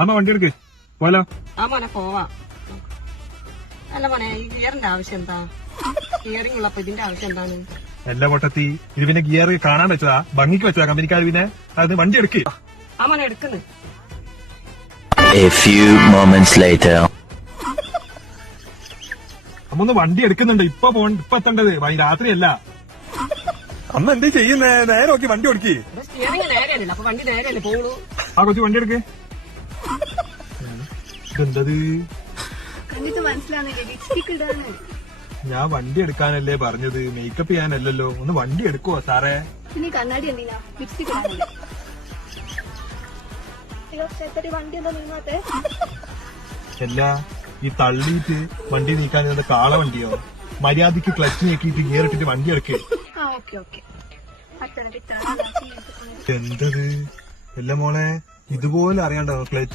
അമ്മ വണ്ടി എടുക്ക് പോലോ. ആ മോനെ പോവാ. അല്ല മോനെ, ഈ ഗിയറിന്റെ ആവശ്യം എന്താ? ഗിയറിംഗ് ഉള്ളപ്പോ ഇതിന്റെ ആവശ്യം എന്താണ്? എല്ലാ പൊട്ടത്തി ഇത് പിന്നെ ഗിയർ കാണാൻ വെച്ചതാ, ഭംഗിക്ക് വെച്ചതാ കമ്പനിക്കാർ. പിന്നെ അത് വണ്ടി എടുക്ക്. ആ മോനെ എടുക്കുന്നു. A few moments later. അമ്മ ഒന്ന് വണ്ടി എടുക്കുന്നുണ്ട്. ഇപ്പൊ എത്തേണ്ടത് രാത്രിയല്ല. അമ്മ എന്താ ചെയ്യുന്നേ? നേരെ നോക്കി വണ്ടി ഓടിക്ക്. സ്റ്റിയറിംഗ് നേരെയല്ല, അപ്പൊ വണ്ടി നേരെയല്ലേ പോളൂ. ആ കൊച്ചു വണ്ടി എടുക്ക്. ഇതെന്തത്? കണ്ടിട്ട് മനസ്സിലാവുന്നില്ലേ? ലിപ്സ്റ്റിക് ഇടാണ്. ഞാൻ വണ്ടി എടുക്കാനല്ലേ പറഞ്ഞത്, മേക്കപ്പ് ചെയ്യാനല്ലല്ലോ. ഒന്ന് വണ്ടി എടുക്കുവോ സാറേ? പിന്നെ കണ്ണാടി എന്തിനാ? ലിപ്സ്റ്റിക് ഇടാനല്ലേ? വണ്ടി എന്താ നീങ്ങാത്തെ? അല്ല, ഈ തള്ളിയിട്ട് വണ്ടി നീക്കാൻ കാള വണ്ടിയോ? മര്യാദക്ക് ക്ലച്ച് നീക്കിയിട്ട് ഗിയർ ഇട്ടിട്ട് വണ്ടി എടുക്കേ. ആ ഓക്കെ ഓക്കെ. എന്തത്? അല്ല മോളെ, ഇതുപോലെ അറിയാണ്ടോ ക്ലച്ച്